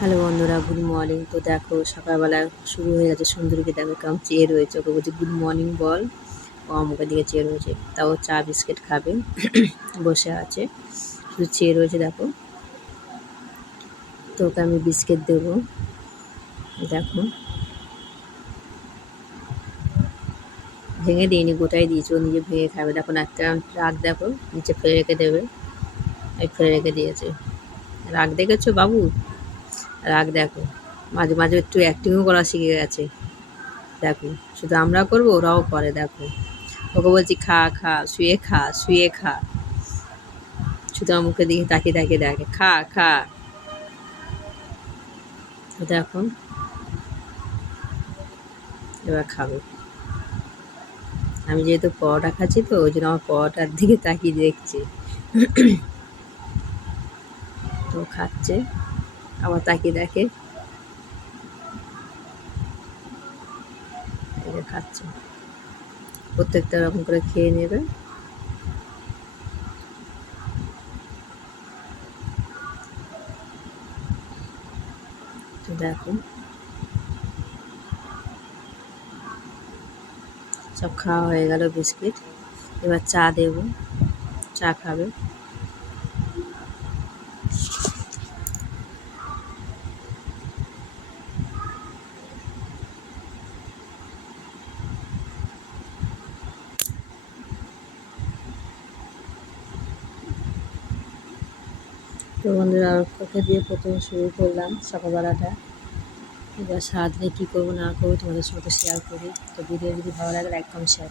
Hello বন্ধুরা, good morning. তো দেখো সকালবেলা শুরু হয়ে গেছে। সুন্দরীকে দেখো কেমন চেয়ে রয়েছে। ওকে বলছি গুড মর্নিং বল, ও আমাকে দিকে চেয়ে রয়েছে। তাও চা বিস্কিট খাবে বসে আছে, শুধু চেয়ে রয়েছে দেখো। তো ওকে আমি বিস্কিট দেবো, দেখো ভেঙে দিইনি, গোটাই দিয়েছি, ও নিজে ভেঙে খাবে। দেখো না কেমন রাগ, দেখো নিচে ফেলে রেখে দেবে, এই ফেলে রেখে দিয়েছে। রাগ দেখেছো বাবু, রাগ দেখো। মাঝে মাঝে একটু অ্যাক্টিংও করা শিখে গেছে দেখো। শুধু আমরা করবো, ওরাও করে দেখো। ওকে বলছি খা খা, শুয়ে খা, শুয়ে খা, শুধু আমার মুখের দিকে তাকিয়ে তাকিয়ে দেখে, খা খা। দেখো এবার খাবে। আমি যেহেতু পরোটা খাচ্ছি, তো ওই জন্য আমার পরোটার দিকে তাকিয়ে দেখছে। তো খাচ্ছে, আবার তাকিয়ে দেখে, খাচ্ছে। প্রত্যেকটা রকম করে খেয়ে নেবে। তো দেখো সব খাওয়া হয়ে গেল বিস্কিট। এবার চা দেবো, চা খাবে। তো বন্ধুরা, ওকে দিয়ে প্রথমে শুরু করলাম সকালবেলাটা। এবার সারাদিনে কী করবো না করবো তোমাদের সাথে শেয়ার করি। তো ভিডিও যদি ভালো লাগে লাইক কমেন্ট শেয়ার।